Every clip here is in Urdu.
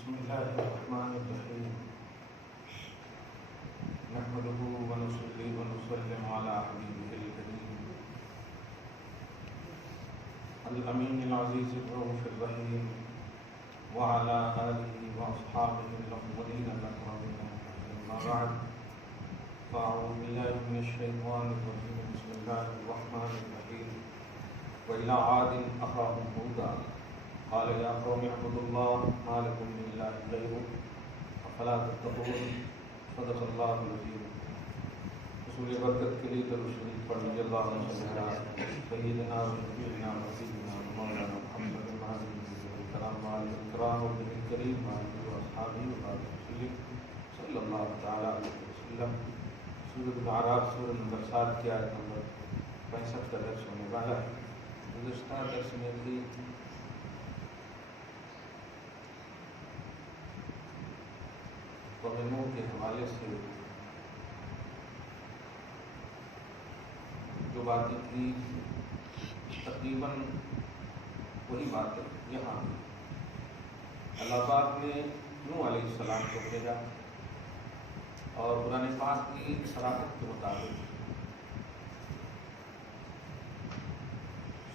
بسم الله الرحمن الرحيم نحمده ونصلي ونسلم على حبيبه الكريم الأمين العزيز الرؤوف الرحيم وعلى آله وأصحابه الأفضلين الأكرمين أما بعد فأعوذ بالله من الشيطان الرجيم بسم الله الرحمن الرحيم وإلى عاد أخاهم هودا قال يا قوم اعبدوا الله ما لكم من إله غيره أفلا تتقون صدق الله العظيم. رسول برکت کے لیے درود شریف پڑھ لیجیے. اللهم صل على سيدنا ونبينا وحبيبنا مولانا محمد وعلى آله الكرام وصحبه الكريم وآله وأصحابه وسلم صلی اللہ تعالی علیہ وسلم. سورۃ الاعراف سورہ نمبر 7 کی آیت نمبر 65 کا درس ہونے والا ہے. گزشتہ درس میں بھی قوم نوح کے حوالے سے جو باتیں تھی تقریباً وہی باتیں یہاں اللہ پاک نے نوح علیہ السلام کو بھیجا اور قرآن پاک کی صراحت کے مطابق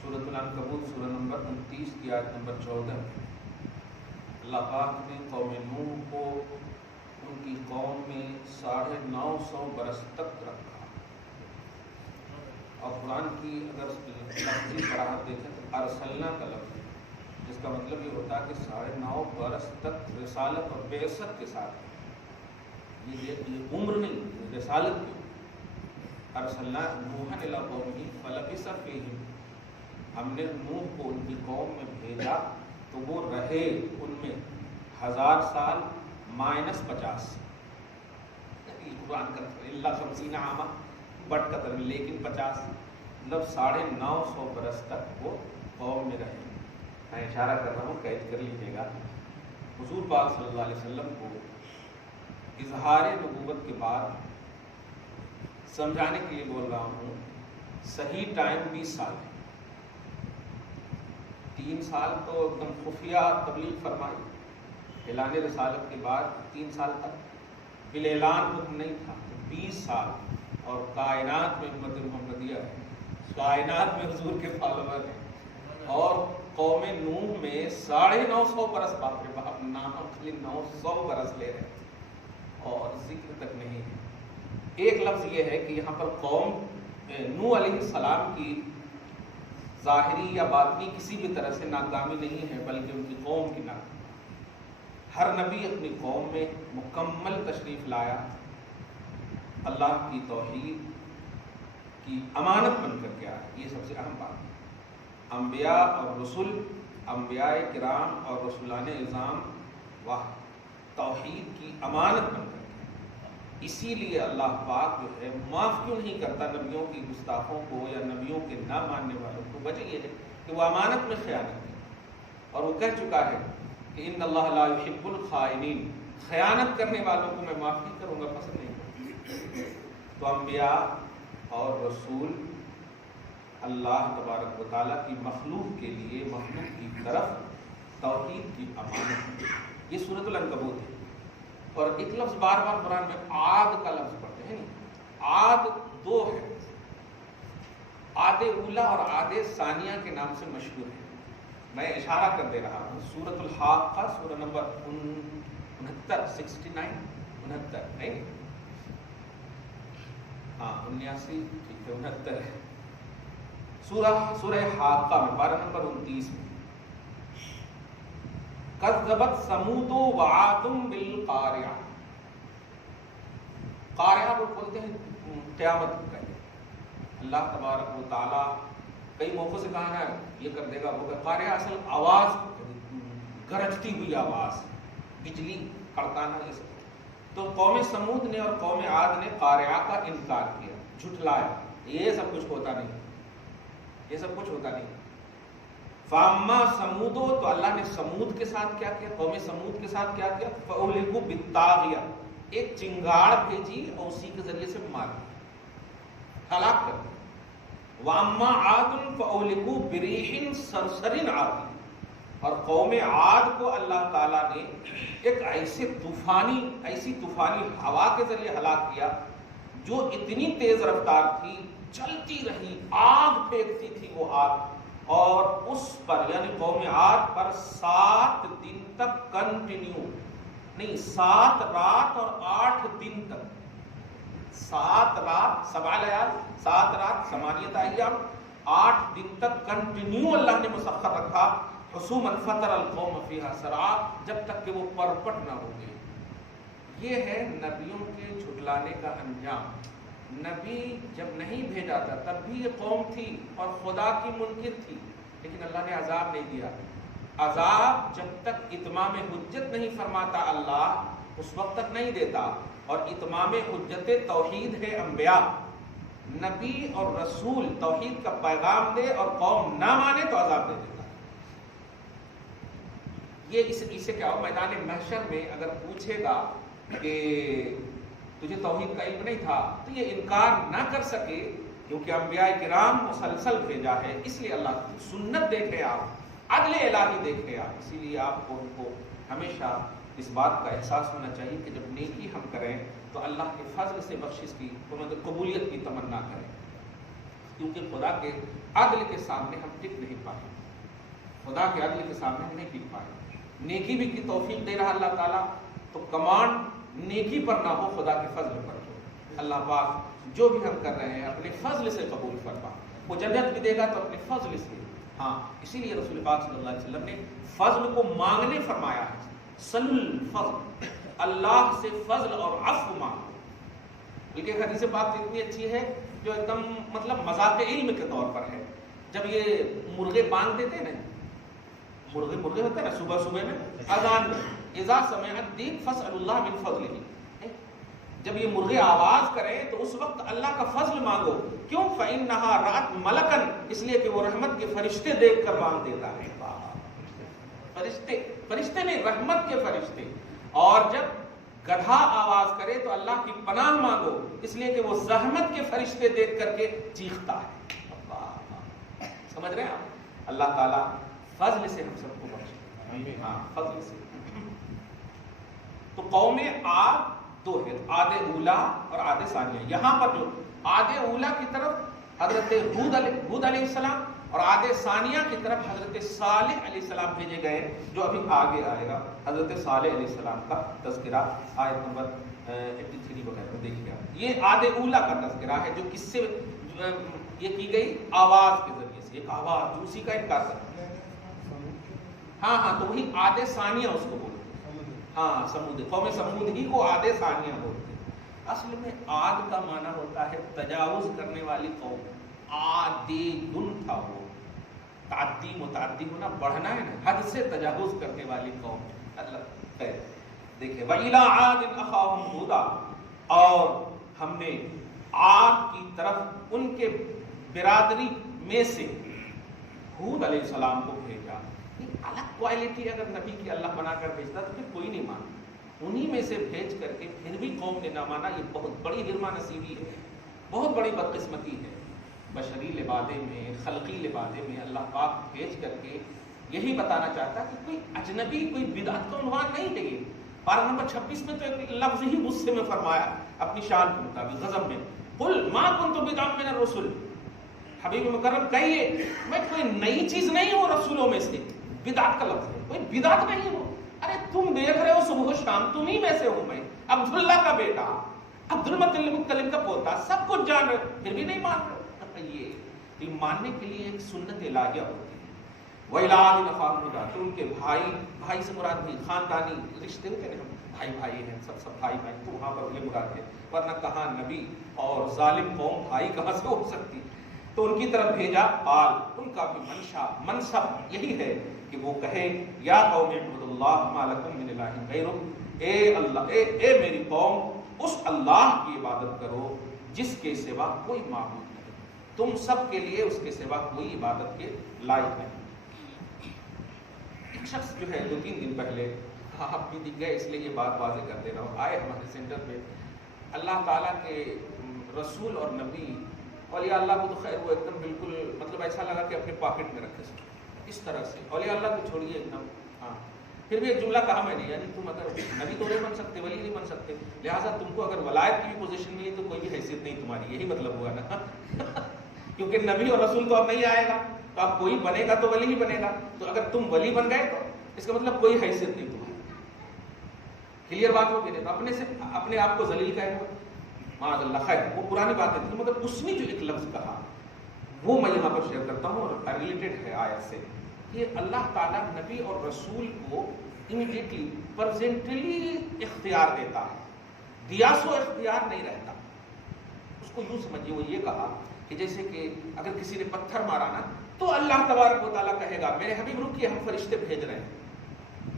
سورۃ العنکبوت سورہ نمبر 29 کی آیت نمبر 14 اللہ پاک نے قوم نوح کو ان کی قوم میں 950 برس تک رکھا. اور قرآن کی اگر لفظی صراحت دیکھیں تو ارسلنا کا لفظ جس کا مطلب یہ ہوتا ہے کہ 9.5 برس تک رسالت اور بعثت کے ساتھ. یہ عمر نہیں، رسالت کی. ارسلنا نوحا الی قومہ فلبث فیہم، ہم نے نوح کو ان کی قوم میں بھیجا تو وہ رہے ان میں 1000 سال -50. قرآن کا اللہ 50 عامہ بٹ قطر میں، لیکن 50 مطلب 950 برس تک وہ قوم میں رہے. میں اشارہ کر رہا ہوں، قید کر لیجیے گا. حضور پاک صلی اللہ علیہ وسلم کو اظہار نبوت کے بعد سمجھانے کے لیے بول رہا ہوں، صحیح ٹائم 20 سال ہے. 3 سال تو ایک دم خفیہ تبلیغ فرمائی، اعلان رسالت کے بعد 3 سال تک بالاعلان حکم نہیں تھا. 20 سال اور کائنات میں امت محمدیہ ہے، کائنات میں حضور کے فالوور ہیں. اور قوم نوح میں 950 برس، باپ رے باپ، نام خالی 900 برس لے رہے ہیں اور ذکر تک نہیں ہے. ایک لفظ یہ ہے کہ یہاں پر قوم نوح علیہ السلام کی ظاہری یا باطنی کسی بھی طرح سے ناکامی نہیں ہے، بلکہ ان کی قوم کی ناکامی. ہر نبی اپنی قوم میں مکمل تشریف لایا، اللہ کی توحید کی امانت بن کر کے آیا. یہ سب سے اہم بات ہے. انبیاء اور رسول، انبیاء کرام اور رسولان اعظام توحید کی امانت بن کر کے. اسی لیے اللہ پاک جو ہے معاف کیوں نہیں کرتا نبیوں کی گستاخوں کو یا نبیوں کے نہ ماننے والوں کو؟ وجہ یہ ہے کہ وہ امانت میں خیانت کی، اور وہ کہہ چکا ہے کہ ان اللہ لا یحب الخائنین، خیانت کرنے والوں کو میں معاف نہیں کروں گا، پسند نہیں کروں. تو انبیاء اور رسول اللہ تبارک و تعالیٰ کی مخلوق کے لیے، مخلوق کی طرف توحید کی امانت. یہ سورۃ العنکبوت ہے. اور ایک لفظ بار بار قرآن میں عاد کا لفظ پڑھتے ہیں. عاد 2 ہے، عاد اولا اور عاد ثانیہ کے نام سے مشہور ہے. میں اشارہ کر دے رہا ہوں. سورۃ الحاقہ سورہ نمبر 69 نہیں، ہاں 79، ٹھیک ہے 69 ہے. سورہ حاقہ میں 12 نمبر 29 میں کذبت ثمود وعاد بالقارعہ. قارعہ وہ بولتے ہیں قیامت کو کہتے ہیں. اللہ تبارک و تعالیٰ کئی موقعوں سے کہا ہے یہ کر دے گا وہ کر. قارعہ اصل آواز، گرجتی ہوئی آواز، بجلی کڑکانا، یہ سب. تو قوم سمود نے اور قوم عاد نے قارعہ کا انکار کیا، جھٹلایا. یہ سب کچھ ہوتا نہیں، یہ سب کچھ ہوتا نہیں. فاما سمودو، تو اللہ نے سمود کے ساتھ کیا کیا، قوم سمود کے ساتھ کیا کیا، فاہلکوا بالطاغیہ، ایک چنگاڑ بھیجی اور اسی کے ذریعے سے مار دیا، ہلاک کر دیا. واما عاد فاہلکوا بریح صرصر عاتیہ، اور قوم عاد کو اللہ تعالیٰ نے ایک ایسی طوفانی ہوا کے ذریعے ہلاک کیا جو اتنی تیز رفتار تھی، چلتی رہی، آگ پھینکتی تھی وہ آگ، اور اس پر یعنی قوم عاد پر 7 دن تک کنٹینیو، نہیں 7 رات اور 8 دن تک، 7 رات 7 لیال، 7 رات 8 ایام، 8 دن تک کنٹینیو اللہ نے مسخر رکھا، حسوما فطر القوم فیہا سرعا، جب تک کہ وہ پرپٹ نہ ہو گئے۔ یہ ہے نبیوں کے جھٹلانے کا انجام۔ نبی جب نہیں بھیجا تھا تب بھی یہ قوم تھی اور خدا کی منکر تھی، لیکن اللہ نے عذاب نہیں دیا۔ عذاب جب تک اتمام حجت نہیں فرماتا اللہ، اس وقت تک نہیں دیتا، اور اتمام حجت توحید ہے انبیاء۔ نبی اور رسول توحید کا پیغام دے اور قوم نہ مانے تو عذاب دے دیتا۔ یہ اس سے کیا ہو، میدان محشر میں اگر پوچھے گا کہ تجھے توحید کا علم نہیں تھا تو یہ انکار نہ کر سکے، کیونکہ انبیاء کرام مسلسل بھیجا ہے، اس لیے اللہ کی سنت دیکھے آپ، عدل الہی دیکھے آپ، اسی لیے آپ کو ان کو ہمیشہ اس بات کا احساس ہونا چاہیے کہ جب نیکی ہم کریں تو اللہ کے فضل سے بخشش کی قبولیت کی تمنا کریں، کیونکہ خدا کے عدل کے سامنے ہم ٹک نہیں پائے، خدا کے عدل کے سامنے ہم نہیں ٹک پائے۔ نیکی بھی کی توفیق دے رہا اللہ تعالیٰ، تو کمانڈ نیکی پر نہ ہو، خدا کے فضل پر ہو۔ اللہ پاک جو بھی ہم کر رہے ہیں اپنے فضل سے قبول فرما، وہ جنت بھی دے گا تو اپنے فضل سے۔ ہاں اسی لیے رسول پاک صلی اللہ علیہ وسلم نے فضل کو مانگنے فرمایا ہے، سل الفضل، اللہ سے فضل اور عفو مانگو۔ بلکہ حدیث پاک اتنی اچھی ہے جو ایک دم مطلب مذاق علم کے طور پر ہے۔ جب یہ مرغے بانگ دیتے ہیں نا، مرغے ہوتے ہیں نا صبح میں اذان میں، اذا سمعت الدیک فاسألوا اللہ من فضلہ، جب یہ مرغے آواز کریں تو اس وقت اللہ کا فضل مانگو۔ کیوں؟ فإنہا رأت ملکن، اس لیے کہ وہ رحمت کے فرشتے دیکھ کر بانگ دیتا ہے۔ فرشتے نہیں، رحمت کے فرشتے۔ اور جب گدھا آواز کرے تو اللہ کی پناہ مانگو، اس لیے کہ وہ زحمت کے فرشتے دیکھ کر کے چیختا ہے۔ سمجھ رہے ہیں آپ؟ اللہ تعالیٰ فضل سے ہم سب کو بخشے، ہاں فضل سے۔ تو قوم عاد دو ہے، عاد اولا اور عاد ثانیہ۔ یہاں پر جو عاد اولا کی طرف حضرت ہود علیہ السلام اور عاد ثانیہ کی طرف حضرت صالح علیہ السلام بھیجے گئے، جو ابھی آگے آئے گا۔ حضرت صالح علیہ السلام کا تذکرہ آیت نمبر 83 وغیرہ دیکھیے آپ۔ یہ عاد اولا کا تذکرہ ہے جو کس سے یہ کی گئی؟ آواز کے ذریعے سے، ایک آواز جو اسی کا انکار کرتا ہے۔ ہاں تو وہی عاد ثانیہ اس کو بولتے ہیں، ہاں سمود، قوم سمود ہی کو عاد ثانیہ بولتے ہیں۔ اصل میں عاد کا معنی ہوتا ہے تجاوز کرنے والی قوم، عادیٌ تھا وہ، تعدی متعدی ہونا، بڑھنا ہے نا، حد سے تجاوز کرنے والی قوم۔ اللہ خیر دیکھیں، وَإِلَىٰ عَادٍ أَخَاهُمْ هُودًا، اور ہم نے عاد کی طرف ان کے برادری میں سے ہود علیہ السلام کو بھیجا۔ الگ کوالٹی اگر نبی کی اللہ بنا کر بھیجتا تو پھر کوئی نہیں مانا، انہی میں سے بھیج کر کے پھر بھی قوم نے نہ مانا، یہ بہت بڑی حرمہ نصیبی ہے، بہت بڑی بدقسمتی ہے۔ بشری لبادے میں، خلقی لبادے میں اللہ پاک بھیج کر کے یہی بتانا چاہتا کہ کوئی اجنبی، کوئی بدعت کا عنوان نہیں ہے۔ پارہ نمبر 26 میں تو ایک لفظ ہی غصے میں فرمایا اپنی شان کے مطابق، غضب میں، قل ما کنت بدعا من الرسل، حبیب مکرم کہیے میں کوئی نئی چیز نہیں ہوں رسولوں میں سے۔ بدعت کا لفظ ہے، کوئی بدعت نہیں ہو۔ ارے تم دیکھ رہے ہو صبح و شام، تم ہی میں سے ہوں میں، عبداللہ کا بیٹا، عبد المطلب کا پوتا، سب کچھ جان رہے، پھر بھی نہیں مان رہے۔ یہ ماننے کے لیے ایک سنت الہیہ ہوتی ہے۔ وَإِلَىٰ عَادٍ أَخَاهُمْ هُودًا، تو ان کے بھائی سے مراد بھی خاندانی رشتے ہوتے ہیں، بھائی ہیں، سب بھائی، تو وہاں پر یہ مراد ہے، ورنہ کہاں نبی اور ظالم قوم بھائی کہاں سے ہو سکتی۔ تو ان کی طرف بھیجا، قال، ان کا بھی منصب یہی ہے کہ وہ کہے، یا قوم اعبدوا اللہ ما لکم من الہ غیرہ، اے اللہ، اے میری قوم، اس اللہ کی عبادت کرو جس کے سوا کوئی معبود نہیں، تم سب کے لیے اس کے سوا کوئی عبادت کے لائق نہیں۔ ایک شخص جو ہے 2-3 دن پہلے، آپ بھی دکھ گئے اس لیے یہ بات واضح کر دے رہا ہوں، آئے ہمارے سینٹر پہ، اللہ تعالیٰ کے رسول اور نبی اولیاء اللہ کو تو خیر وہ ایک دم بالکل مطلب ایسا لگا کہ اپنے پاکٹ میں رکھے سکتے، اس طرح سے اولیاء اللہ کو چھوڑیے ایک دم. ہاں پھر بھی ایک جملہ کہا میں نے، یعنی تم اگر نبی تو نہیں بن سکتے، ولی نہیں بن سکتے، لہٰذا تم کو اگر ولایت کی بھی پوزیشن ملی تو کوئی بھی حیثیت نہیں تمہاری، یہی مطلب ہوا نا. کیونکہ نبی اور رسول تو اب نہیں آئے گا، تو اب کوئی بنے گا تو ولی ہی بنے گا. تو اگر تم ولی بن گئے تو اس کا مطلب کوئی حیثیت نہیں تمہاری. کلیئر بات ہو گئی. تو اپنے سے اپنے آپ کو ذلیل کہے گا، معاذ اللہ. خیر وہ پرانی باتیں تھیں، مگر اس نے جو ایک لفظ کہا وہ میں یہاں پر شیئر کرتا ہوں اور ریلیٹڈ ہے آیت سے. کہ اللہ تعالیٰ نبی اور رسول کو امیڈیٹلی پرزینٹلی اختیار دیتا ہے، دیا سو اختیار نہیں رہتا. اس کو یوں سمجھیے، وہ یہ کہا کہ جیسے کہ اگر کسی نے پتھر مارا نا تو اللہ تبارک و تعالیٰ کہے گا میرے حبیب رکیے ہم فرشتے بھیج رہے ہیں،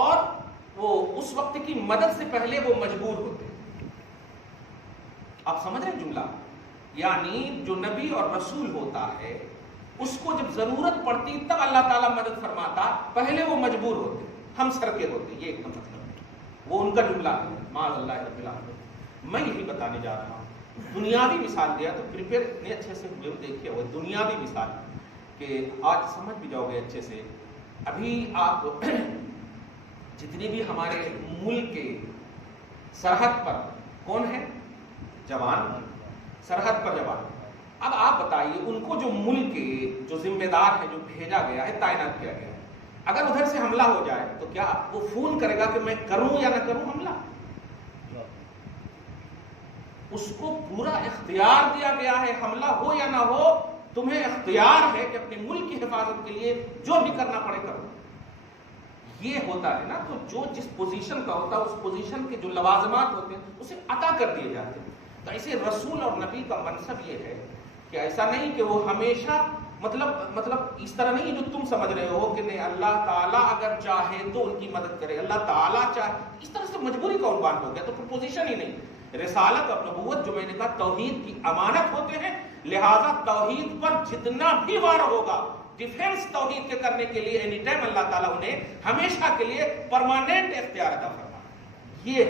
اور وہ اس وقت کی مدد سے پہلے وہ مجبور ہوتے ہیں. آپ سمجھ رہے ہیں جملہ؟ یعنی جو نبی اور رسول ہوتا ہے اس کو جب ضرورت پڑتی تب اللہ تعالیٰ مدد فرماتا، پہلے وہ مجبور ہوتے، ہم سر کے ہوتے. یہ ایک دم مطلب ہے، وہ ان کا جملہ ہے معاذ اللہ رب العالمین. میں یہی بتانے جا رہا ہوں، دنیاوی مثال دیا تو پریپیئر اتنے اچھے سے دیکھیے. وہ دنیاوی مثال کہ آج سمجھ بھی جاؤ گے اچھے سے. ابھی آپ جتنی بھی ہمارے ملک کے سرحد پر کون ہے؟ جوان، سرحد پر جوان. اب آپ بتائیے ان کو جو ملک کے جو ذمہ دار ہے، جو بھیجا گیا ہے، تعینات کیا گیا ہے، اگر ادھر سے حملہ ہو جائے تو کیا وہ فون کرے گا کہ میں کروں یا نہ کروں حملہ؟ اس کو پورا اختیار دیا گیا ہے، حملہ ہو یا نہ ہو تمہیں اختیار ہے کہ اپنے ملک کی حفاظت کے لیے جو بھی کرنا پڑے کرو. یہ ہوتا ہے نا. تو جو جس پوزیشن کا ہوتا ہے اس پوزیشن کے جو لوازمات ہوتے ہیں اسے عطا کر دیے جاتے ہیں. تو ایسے رسول اور نبی کا منصب یہ ہے کہ ایسا نہیں کہ وہ ہمیشہ مطلب اس طرح نہیں جو تم سمجھ رہے ہو کہ نہیں اللہ تعالیٰ اگر چاہے تو ان کی مدد کرے، اللہ تعالیٰ چاہے، اس طرح سے مجبوری کا عنوان ہو گیا. تو پھر پوزیشن ہی نہیں. رسالت اور نبوت جو میں نے کہا توحید کی امانت ہوتے ہیں، لہذا توحید پر جتنا بھی وار ہوگا ڈیفینس توحید کے کرنے کے لیے اینی ٹائم اللہ تعالیٰ انہیں ہمیشہ کے لیے پرماننٹ اختیار عطا فرماتا. یہ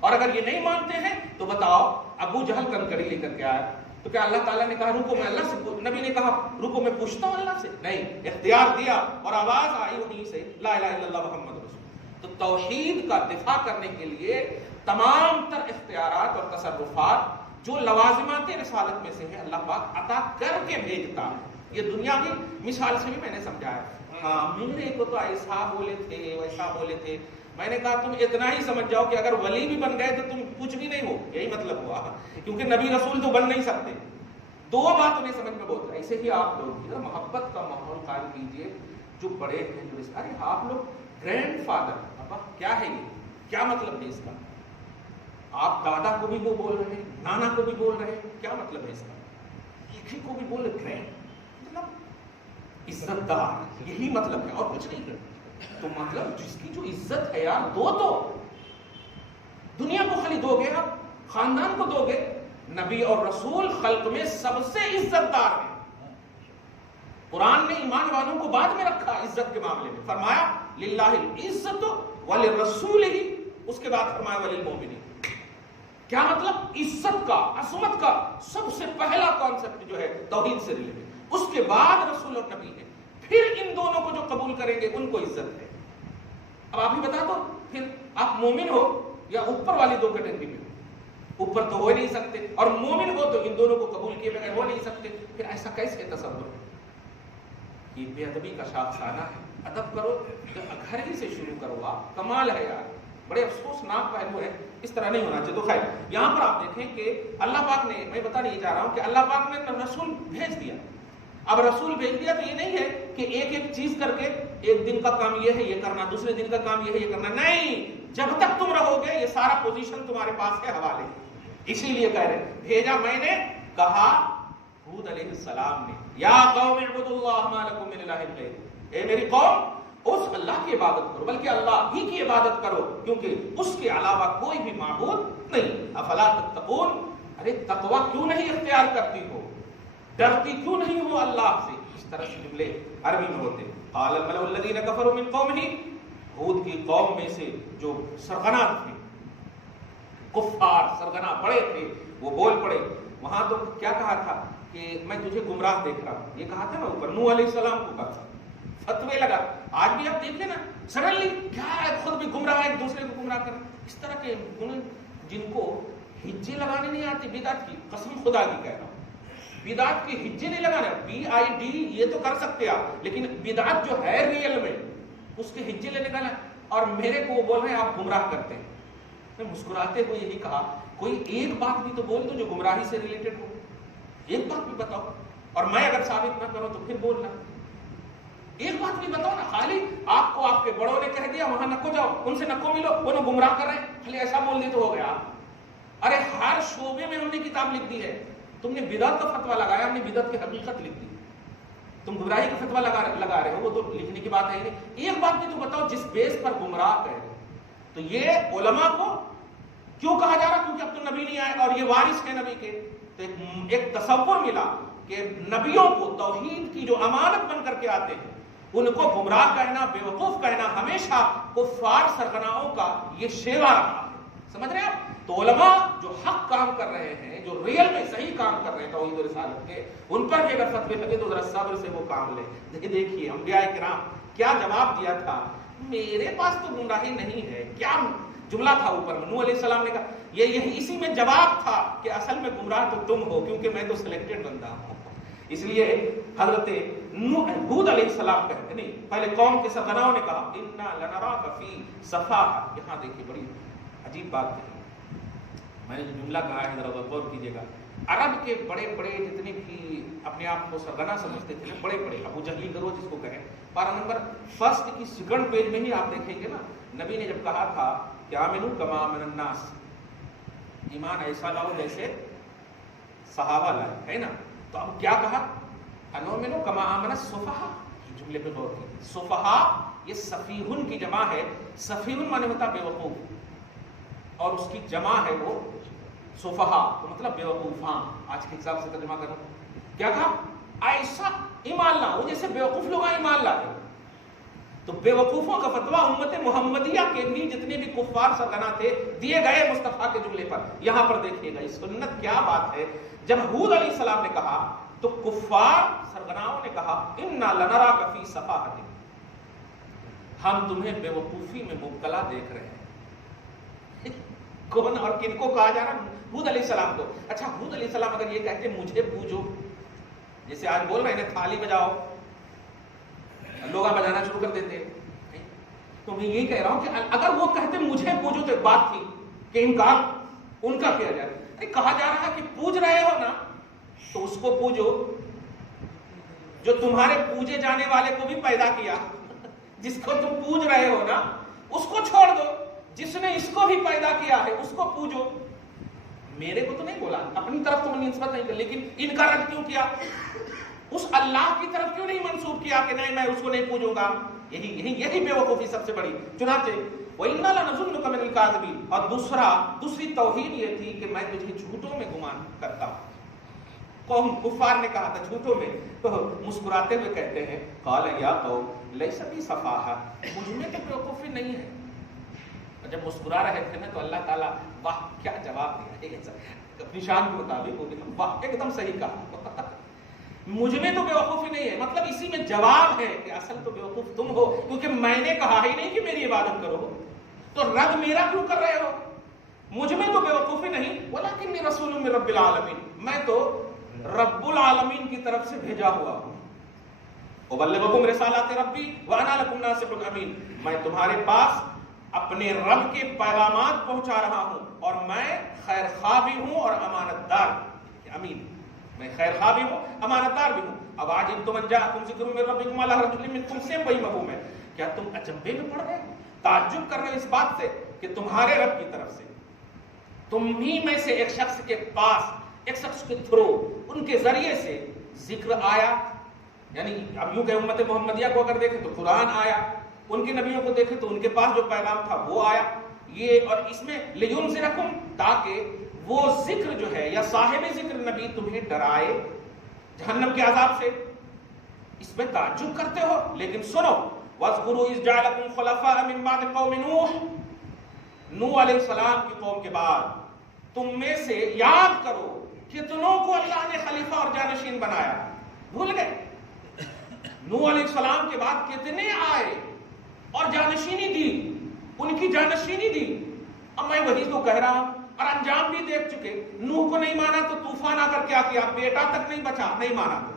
اور اگر یہ نہیں مانتے ہیں تو بتاؤ ابو جہل کنکری لے کر کے آیا تو کیا اللہ تعالیٰ نے کہا رکو میں اللہ سے، نبی نے کہا رکو میں پوچھتا ہوں اللہ سے؟ نہیں، اختیار دیا اور آواز آئی انہیں سے لا الہ الا اللہ محمد رسول. تو توحید کا دفاع کرنے کے لیے تمام تر اختیارات اور تصرفات جو لوازمات رسالت میں سے ہیں اللہ پاک عطا کر کے بھیجتا ہے. یہ دنیا کی مثال سے بھی میں نے سمجھایا. ہاں میرے کو تو ایسا بولے تھے ویسا بولے تھے. میں نے کہا تم اتنا ہی سمجھ جاؤ کہ اگر ولی بھی بن گئے تو تم کچھ بھی نہیں ہو. یہی مطلب ہوا، کیونکہ نبی رسول تو بن نہیں سکتے. دو بات انہیں سمجھ میں بہت. ایسے ہی آپ لوگ محبت کا ماحول قائم کیجئے. جو بڑے ہیں جو ارے آپ لوگ گرینڈ فادر، ابا کیا ہے یہ، کیا مطلب ہے اس کا؟ آپ دادا کو بھی وہ بول رہے ہیں، نانا کو بھی بول رہے ہیں، کیا مطلب ہے اس کا؟ ایک ہی کو بھی بول رہے گرینڈ، مطلب عزت دار، یہی مطلب ہے اور کچھ نہیں کرتے. تو مطلب جس کی جو عزت ہے یار دو تو دنیا کو خالی دو گے، آپ خاندان کو دو گے. نبی اور رسول خلق میں سب سے عزت دار ہیں. قرآن نے ایمان والوں کو بعد میں رکھا عزت کے معاملے میں، فرمایا للہ العزت وللرسولہ، اس کے بعد فرمایا وللمؤمنین. کیا مطلب؟ عزت کا، عظمت کا سب سے پہلا کانسیپٹ جو ہے توحید سے ریلیٹڈ، اس کے بعد رسول اور نبی ہے، پھر ان دونوں کو جو قبول کریں گے ان کو عزت ہے. اب آپ ہی بتا دو پھر آپ مومن ہو یا اوپر والی دو کیٹیگری میں ہو؟ اوپر تو ہو نہیں سکتے، اور مومن ہو تو ان دونوں کو قبول کیے بغیر ہو نہیں سکتے. پھر ایسا کیسے تصور؟ یہ بے ادبی کا شاخسانہ ہے. ادب کرو تو گھر ہی سے شروع کرو. آپ کمال ہے یار، بڑے افسوسناک پہلو ہے، اس طرح نہیں ہونا چاہیے. تو خیر یہاں پر آپ دیکھیں کہ اللہ پاک نے، میں بتا نہیں چاہ رہا ہوں کہ اللہ پاک نے رسول بھیج دیا. اب رسول بھیج دیا تو یہ نہیں ہے کہ ایک ایک چیز کر کے ایک دن کا کام یہ ہے یہ کرنا، دوسرے دن کا کام یہ ہے یہ کرنا. نہیں، جب تک تم رہو گے یہ سارا پوزیشن تمہارے پاس ہے، حوالے. اسی لیے کہہ رہے بھیجا میں نے، کہا ہود علیہ السلام نے یا قوم اعبدوا اللہ ما لکم من الہ غیرہ، اے میری قوم اس اللہ کی عبادت کرو، بلکہ اللہ ہی کی عبادت کرو کیونکہ اس کے علاوہ کوئی بھی معبود نہیں. افلا تتقون، ارے تقوی کیوں نہیں اختیار کرتی ہو، ڈرتی کیوں نہیں ہو اللہ سے؟ اس طرح سے جملے عربی میں ہوتے. قال الملأ الذین کفروا من قومہ، ہود کی قوم میں سے جو سرغنا تھے، کفار سرغنا بڑے تھے، وہ بول پڑے. وہاں تو کیا کہا تھا کہ میں تجھے گمراہ دیکھ رہا ہوں. یہ کہا تھا نا اوپر, نوح علیہ السلام کو کہا, فتوے لگا. آج بھی آپ دیکھیں نا سڈنلی کیا ہے, خود بھی گمراہ ہے, ایک دوسرے کو گمراہ کر. اس طرح کے جن کو ہجے لگانے نہیں آتی بدعت کی, قسم خدا کی کہہ رہا ہوں, بدعت کے ہجے نہیں لگانا. BID یہ تو کر سکتے آپ, لیکن بدعت جو ہے ریئل میں اس کے ہجے لینے کا. اور میرے کو وہ بول رہے ہیں آپ گمراہ کرتے ہیں. میں مسکراتے ہوئے یہی کہا, کوئی ایک بات بھی تو بول دو جو گمراہی سے ریلیٹڈ ہو, ایک بات بھی بتاؤ, اور میں اگر ثابت نہ کروں تو پھر بولنا. ایک بات بھی بتاؤ نا. خالی آپ کو آپ کے بڑوں نے کہہ دیا وہاں نکو جاؤ, ان سے نکو ملو, وہ لوگ گمراہ کر رہے ہیں, خالی ایسا بول دی تو ہو گیا. ارے ہر شعبے میں ہم نے کتاب لکھ دی ہے. تم نے بدعت کا فتویٰ لگایا, ہم نے بدعت کی حقیقت لکھ دی. تم گمراہی کا فتویٰ لگا رہے ہو, وہ تو لکھنے کی بات ہے ہی نہیں. ایک بات بھی تو بتاؤ جس بیس پر گمراہ کہہ رہے ہو. تو یہ علماء کو کیوں کہا جا رہا, کیونکہ اب تو نبی نہیں آئے اور یہ وارث ہے نبی کے. تو ایک تصور ملا کہ نبیوں کو توحید کی جو امانت بن کر کے آتے ہیں ان کو گمراہ کہنا, بیوقوف کہنا ہمیشہ کفار سرغناؤں کا یہ شیوا رہا ہے. سمجھ رہے ہیں آپ؟ تو علماء جو حق کام کر رہے ہیں, جو ریئل میں صحیح کام کر رہے ہیں توحید و رسالت کے, ان پر بھی اگر فتوے لگے تو ذرا صبر سے وہ کام لیں. دیکھیے انبیاء کرام کیا جواب دیا تھا, میرے پاس تو گمراہی نہیں ہے. کیا جملہ تھا اوپر میں, نوح علیہ السلام نے کہا, یہ اسی میں جواب تھا کہ اصل میں گمراہ تو تم ہو, کیونکہ میں تو سلیکٹڈ بندہ ہوں. اس لیے حضرت ہود علیہ السلام کہتے نہیں, پہلے قوم کے سرغناؤں نے کہا انا لنراک فی صفاحہ. یہاں دیکھیے بڑی عجیب بات کہی, میں نے جو جملہ کہا ہے ذرا غور کیجیے گا. عرب کے بڑے بڑے جتنے بھی اپنے آپ کو سرغنہ سمجھتے تھے, بڑے بڑے ابو جہلی کرو جس کو کہیں, پارہ نمبر 1 کی 2nd پیج میں ہی آپ دیکھیں گے نا, نبی نے جب کہا تھا کہ آمنو کما آمن الناس, ایمان ایسا لاؤ جیسے صحابہ لائے, ہے نا. تو اب کیا کہا, انؤمنو کما آمن السفہاء. جملے پہ غور کیجیے, سفہاء یہ سفیہن کی جمع ہے. سفیہن مانے ہوتا بے وقوف, اور اس کی جمع ہے وہ سفہاء, تو مطلب بے وقوفاں. آج کے حساب سے ترجمہ کرو, کیا کہا, ایسا ایمان لاؤ جیسے بے وقوف لوگ ایمان لاتے. تو بے وقوفوں کا فتویٰ امت محمدیہ کے بھی جتنے بھی کفار سرغنہ تھے دیے گئے مصطفیٰ کے جملے پر. یہاں پر دیکھیے گا سنت کیا بات ہے. جب ہود علیہ السلام نے کہا تو کفار سرغناؤں نے کہا انا لنراک فی صفاحۃ, ہم تمہیں بے وقوفی میں مبتلا دیکھ رہے ہیں. کون اور کن کو کہا جا رہا, ہود علیہ السلام کو. اچھا ہود علیہ السلام اگر یہ کہتے مجھے پوجو, جیسے آج بول رہے ہیں تھالی بجاؤ, لوگ بجانا شروع کر دیتے, تو میں یہی کہہ رہا ہوں کہ اگر وہ کہتے مجھے پوجو تو ایک بات تھی کہ انکار ان کا کیا جائے. کہا جا رہا ہے کہ پوج رہے ہو نا تو اس کو پوجو جو تمہارے پوجے جانے والے کو بھی پیدا کیا. جس کو تم پوج رہے ہو نا اس کو چھوڑ دو, جس نے اس کو بھی پیدا کیا ہے اس کو پوجو. میرے کو تو نہیں بولا, اپنی طرف تو نسبت نہیں, لیکن ان کا رد کیوں کیا, اس اللہ کی طرف کیوں نہیں منسوب کیا کہ نہیں میں اس کو نہیں پوجوں گا. یہی بے وقوفی سب سے بڑی. چنانچہ وَإِنَّا لَنَظُنُّكَ مِنَ الْكَاذِبِينَ, اور دوسری توہین یہ تھی کہ میں تجھے جھوٹوں میں گمان کرتا ہوں. قوم کفار نے کہا تھا جھوٹوں میں, تو مسکراتے ہوئے کہتے ہیں قَالَ يَا قَوْمِ لَيْسَ بِي صَفَاحَةٌ, مجھ میں تو بے وقوفی نہیں ہے. اور جب مسکرا رہے تھے نا تو اللہ تعالیٰ واہ کیا جواب دیا, اپنی شان کے مطابق وہ واہ ایک دم صحیح کہا, مجھ میں تو بے وقوفی نہیں ہے. مطلب اسی میں جواب ہے کہ اصل تو بے وقوف تم ہو, کیونکہ میں نے کہا ہی نہیں کہ میری عبادت کرو, تو رد میرا کیوں کر رہے ہو. مجھ میں تو بے وقوفی نہیں, وَلَكِنِّي رَسُولٌ مِّن رَبِّ الْعَالَمِينَ, میں تو رب العالمین کی طرف سے بھیجا ہوا ہوں. وَبَلِّغُكُمْ رِسَالَاتِ رَبِّي وَأَنَا لَكُمْ نَاصِحٌ أَمِينٌ, میں تمہارے پاس اپنے رب کے پیغامات پہنچا رہا ہوں, اور میں خیر خواہ بھی ہوں اور امانت دار. امین, میں خیر خواہ بھی ہوں امانت دار بھی ہوں. اب آج تم جاءکم ذکر من ربکم علی رجل منکم, سے وہی مفہوم ہے. کیا تم اچنبے میں پڑھ رہے ہو, تعجب کر رہے ہو اس بات سے کہ تمہارے رب کی طرف سے تم ہی میں سے ایک شخص کے پاس, ایک شخص کے تھرو, ان کے ذریعے سے ذکر آیا. یعنی اب یوں کہ امت محمدیہ کو اگر دیکھیں تو قرآن آیا, ان کے نبیوں کو دیکھیں تو ان کے پاس جو پیغام تھا وہ آیا. یہ اور اس میں لِيُنذِرَكُمْ, تاکہ وہ ذکر جو ہے یا صاحب ذکر نبی تمہیں ڈرائے جہنم کے عذاب سے. اس میں تعجب کرتے ہو, لیکن سنو, وَاذْكُرُوا إِذْ جَعَلَكُمْ خُلَفَاءَ مِن بَعْدِ قَوْمِ نُوحٍ, نوح علیہ السلام کی قوم کے بعد تم میں سے یاد کرو کتنوں کو اللہ نے خلیفہ اور جانشین بنایا، بھول گئے؟ نوح علیہ السلام کے بعد کتنے آئے اور جانشینی دی، ان کی جانشینی دی. اب میں وہی تو کہہ رہا ہوں، اور انجام بھی دیکھ چکے. نوح کو نہیں مانا تو طوفان آ کر کیا کیا، بیٹا تک نہیں بچا. نہیں مانا تو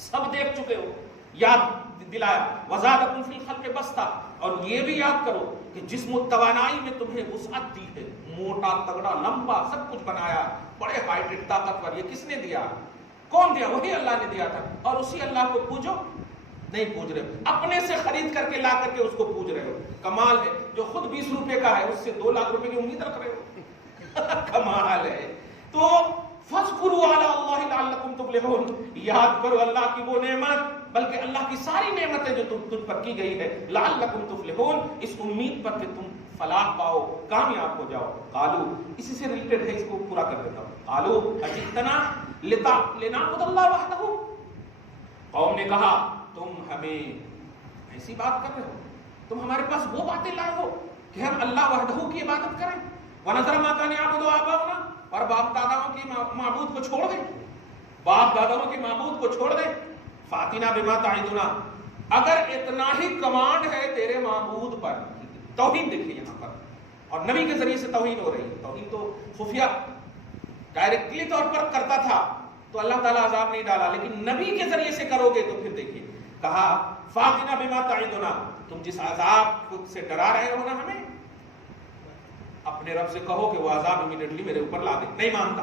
سب دیکھ چکے ہو. یاد دلایا وزادکم فی الخلق بسطہ. اور یہ بھی یاد کرو کہ جسم و توانائی میں تمہیں وسعت دی ہے، موٹا تگڑا لمبا سب کچھ بنایا، بڑے ہائیٹڈ طاقتور. یہ کس نے دیا؟ کون دیا؟ وہی اللہ نے دیا تھا. اور اسی اللہ کو پوجو. نہیں پوج رہے، اپنے سے خرید کر کے لا کر کے اس کو پوج رہے ہو. کمال ہے. جو خود 20 روپے کا ہے اس سے 2 لاکھ روپے کی امید رکھ رہے ہو. کمال ہے. تو فاذکروا علی اللہ لعلکم تفلحون. یاد کرو اللہ کی وہ نعمت، بلکہ اللہ کی ساری نعمتیں جو تجھ پر کی گئی ہے، لعلکم تفلحون، اس امید پر کہ تم فلاح پاؤ، کامیاب ہو جاؤ. قالو، اسی سے ریلیٹڈ ہے، اس کو پورا کر دیتا ہوں. قالو اجئتنا لنعبد اللہ وحدہ. قوم نے کہا تم ہمیں ایسی بات کر رہے ہو، تم ہمارے پاس وہ باتیں لائے ہو کہ ہم اللہ وحدہ کی عبادت کریں. وَنَذَرَ مَا كَانَ يَعْبُدُ آبَاؤُنَا، اور باپ داداؤں کے معبود کو چھوڑ دیں، باپ داداؤں کے معبود کو چھوڑ دیں. فَأْتِنَا بِمَا تَعِدُنَا، اگر اتنا ہی کمانڈ ہے تیرے معبود پر. توہین دیکھیے یہاں پر، اور نبی کے ذریعے سے توہین ہو رہی ہے. توہین تو خفیہ ڈائریکٹلی طور پر کرتا تھا تو اللہ تعالیٰ عذاب نہیں ڈالا، لیکن نبی کے ذریعے سے کرو گے تو پھر دیکھیے. کہا فَأْتِنَا بِمَا تَعِدُنَا، تم جس عذاب سے ڈرا رہے ہو نا ہمیں، اپنے رب سے کہو کہ وہ عذاب امیڈیٹلی میرے اوپر لا دے. نہیں مانتا.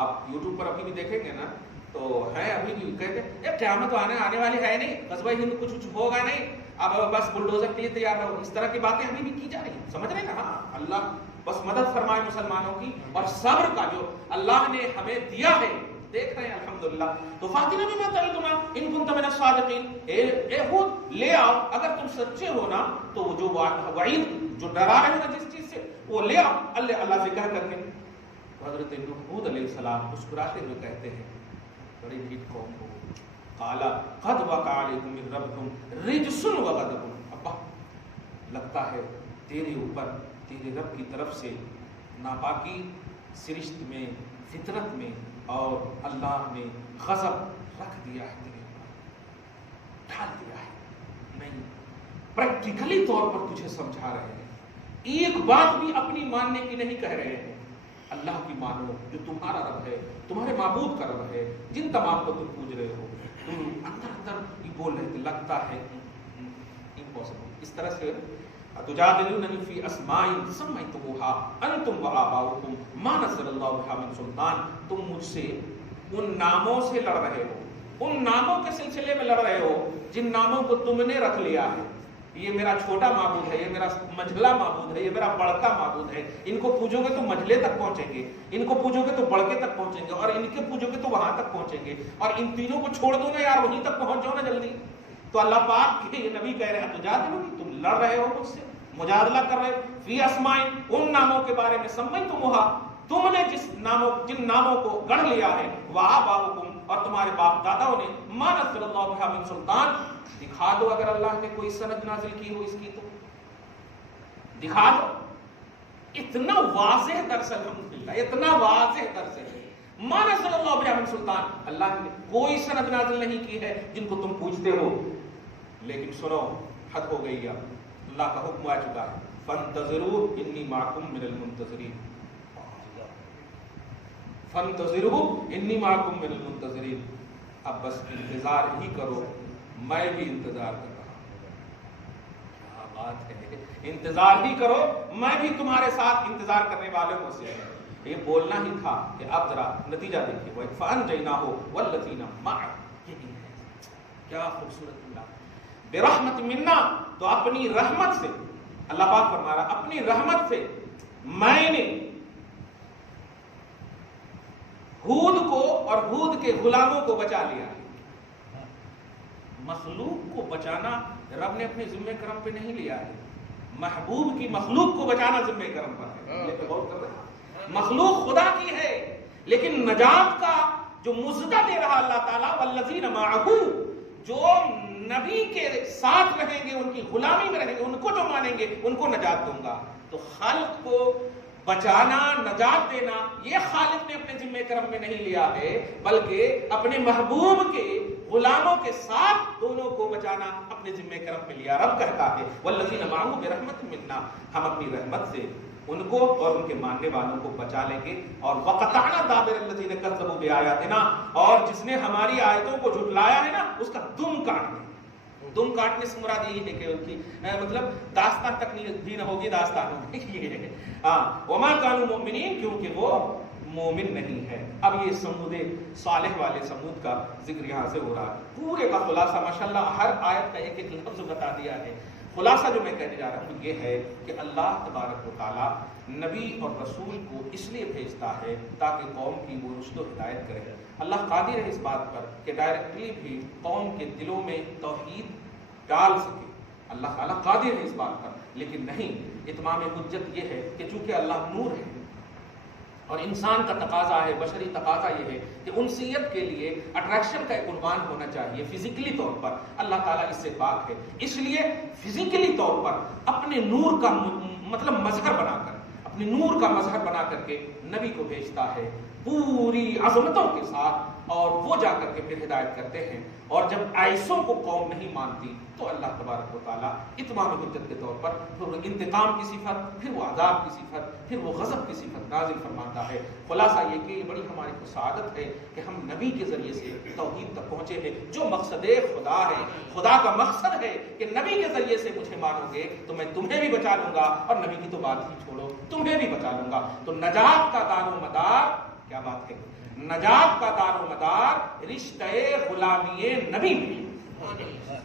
آپ یوٹیوب پر ابھی بھی دیکھیں گے نا تو ہے، ابھی بھی کہتے ہیں قیامت آنے والی ہے نہیں، غزوہ ہند کچھ ہوگا نہیں، اب بس بلڈوزر کے لیے تیار رہو. اس طرح کی باتیں ابھی بھی کی جا رہی ہیں. سمجھ رہے نا؟ ہاں، اللہ بس مدد فرمائے مسلمانوں کی، اور صبر کا جو اللہ نے ہمیں دیا ہے دیکھ رہے ہیں الحمدللہ. تو فَأْتِنَا بِمَا تَعِدُنَا إِن كُنتَ مِنَ الصَّادِقِينَ. اے ہود لے آؤ، اگر تم سچے ہو نا تو جو وعید جو ڈرا رہے ہو نا جس چیز سے، وہ لے آؤ. اللہ سے کہہ کر کے حضرت ہود علیہ السلام مسکراتے ہوئے کہتے ہیں بڑی ڈھیٹ قوم کو، قَالَ قَدْ وَقَعَ عَلَيْكُم مِّن رَّبِّكُمْ رِجْسٌ وَغَضَبٌ. ابا لگتا ہے تیرے اوپر تیرے رب کی طرف سے ناپاکی سرشت میں، فطرت میں، اور اللہ نے غضب رکھ دیا ہے، تیرے اوپر ڈال دیا ہے. نہیں، پریکٹیکلی طور پر تجھے سمجھا رہے ہیں، ایک بات بھی اپنی ماننے کی نہیں کہہ رہے ہیں. اللہ کی مانو جو تمہارا رب ہے، تمہارے معبود کا رب ہے، جن تمام کو تم پوج رہے ہو. تم اندر یہ بول رہے تھے، لگتا ہے امپاسبل. اس طرح سے تجادلوننی فی اسماء سمیتموها انتم وآباؤکم ما نزل اللہ بہا من سلطان. تم مجھ سے ان ناموں سے لڑ رہے ہو، ان ناموں کے سلسلے میں لڑ رہے ہو جن ناموں کو تم نے رکھ لیا ہے. یہ میرا چھوٹا معبود ہے، یہ میرا منجھلا معبود ہے، یہ میرا بڑکا معبود ہے. ان کو پوجو گے تو منجھلے تک پہنچیں گے، ان کو پوجو گے تو بڑکے تک پہنچیں گے، اور ان کے پوجو گے تو وہاں تک پہنچیں گے. اور ان تینوں کو چھوڑ دو نا یار، وہیں تک پہنچ جاؤ نا جلدی. تو اللہ پاک کے نبی کہہ رہے ہیں تجادلونی، تم لڑ رہے ہو مجھ سے، مجادلہ کر رہے ہو. فی اسماء، ان ناموں کے بارے میں، سمیتموها، تم نے جن ناموں کو گڑھ لیا ہے، وآباؤکم، اور تمہارے باپ داداؤں نے، ما نزل اللہ بہا من سلطان. دکھا دو اگر اللہ نے کوئی سند نازل کی ہو اس کی تو دکھا دو. اتنا واضح درس، الحمدللہ اتنا واضح درس ہے. ما نزل اللہ بہا من سلطان، اللہ نے کوئی سند نازل نہیں کی ہے جن کو تم پوچھتے ہو. لیکن سنو، حد ہو گئی. اب اللہ کا حکم آ چکا ہے، فانتظروا انی معکم من المنتظرین. فانتظروا انی معکم من المنتظرین. اب بس انتظار ہی کرو، میں بھی انتظار کر رہا ہوں. کیا بات ہے، انتظار ہی کرو، میں بھی تمہارے ساتھ انتظار کرنے والوں میں سے. یہ بولنا ہی تھا کہ اب ذرا نتیجہ دیکھیے. فَأَنْجَيْنَاهُ وَالَّذِينَ مَعَهُ. کیا خوبصورت اللہ. برحمت منا، تو اپنی رحمت سے، اللہ پاک فرما رہا اپنی رحمت سے میں نے ہود کو اور ہود کے غلاموں کو بچا لیا. مخلوق کو بچانا رب نے اپنے ذمہ کرم پہ نہیں لیا ہے، محبوب کی مخلوق کو بچانا ذمہ کرم پر ہے. مخلوق خدا کی ہے، لیکن نجات کا جو مزدہ دے رہا اللہ تعالیٰ، والذین معہ، جو نبی کے ساتھ رہیں گے، ان کی غلامی میں رہیں گے، ان کو جو مانیں گے ان کو نجات دوں گا. تو خلق کو بچانا، نجات دینا یہ خالق نے اپنے ذمہ کرم میں نہیں لیا ہے، بلکہ اپنے محبوب کے غلاموں کے ساتھ دونوں کو بچانا اپنے ذمہ کرم میں لیا۔ رب کہتا ہے والذین معه برحمت منا، ہم اپنی رحمت سے ان کو اور ان کے ماننے والوں کو بچا لیں گے۔ اور وقطعنا دابر الذین کذبوا بآیاتنا، اور جس نے ہماری آیتوں کو جھٹلایا ہے نا اس کا دم کاٹ دیں۔ دم کاٹنے سے مراد یہی ہے کہ ان کی مطلب داستان تک بھی نہ ہوگی، داستان ہوگی۔ وما كانوا مؤمنین، کیونکہ وہ مومن نہیں ہے۔ اب یہ سمود صالح والے سمود کا ذکر یہاں سے ہو رہا ہے۔ پورے کا خلاصہ ماشاءاللہ ہر آیت کا ایک ایک لفظ بتا دیا ہے۔ خلاصہ جو میں کہنے جا رہا ہوں یہ ہے کہ اللہ تبارک و تعالیٰ نبی اور رسول کو اس لیے بھیجتا ہے تاکہ قوم کی وہ رشد و ہدایت کرے۔ اللہ قادر ہے اس بات پر کہ ڈائریکٹلی بھی قوم کے دلوں میں توحید ڈال سکے، اللہ تعالیٰ قادر ہے اس بات پر، لیکن نہیں، اتمام حجت یہ ہے کہ چونکہ اللہ نور ہے اور انسان کا تقاضا ہے، بشری تقاضا یہ ہے کہ انسیت کے لیے اٹریکشن کا ایک عنوان ہونا چاہیے فزیکلی طور پر، اللہ تعالیٰ اس سے پاک ہے، اس لیے فزیکلی طور پر اپنے نور کا مطلب مظہر بنا کر، اپنے نور کا مظہر بنا کر کے نبی کو بھیجتا ہے پوری عظمتوں کے ساتھ، اور وہ جا کر کے پھر ہدایت کرتے ہیں۔ اور جب ایسوں کو قوم نہیں مانتی تو اللہ تبارک و تعالیٰ اتمام حجت کے طور پر پھر انتقام کی صفت، پھر وہ عذاب کی صفت، پھر وہ غضب کی صفت نازل فرماتا ہے۔ خلاصہ یہ کہ یہ بڑی ہماری کو سعادت ہے کہ ہم نبی کے ذریعے سے توحید تک پہنچے ہیں، جو مقصد خدا ہے، خدا کا مقصد ہے کہ نبی کے ذریعے سے مجھے مانو گے تو میں تمہیں بھی بچا لوں گا، اور نبی کی تو بات ہی چھوڑو، تمہیں بھی بچا لوں گا۔ تو نجات کا دار و مدار کیا بات ہے، نجات کا دار و مدار رشتہ غلامی نبی ہے،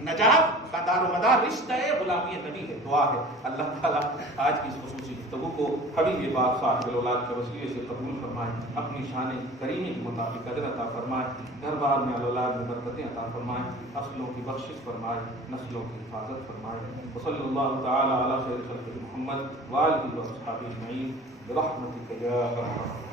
نجات کا دار و مدار رشتہ غلامی نبی ہے۔ دعا ہے اللہ تعالیٰ آج کی اس خصوصی گفتگو کو حبیب پاک صاحب الاولاد کے وسیلے سے قبول فرمائے، اپنی شان کریمی کے مطابق اجر عطا فرمائے، گھر بار میں اولاد میں برکتیں عطا فرمائے، نسلوں کی بخشش فرمائے، نسلوں کی حفاظت فرمائے۔ وصلی اللہ تعالی علی خیر خلق محمد وآلہ وصحبہ اجمعین برحمتک یا ارحم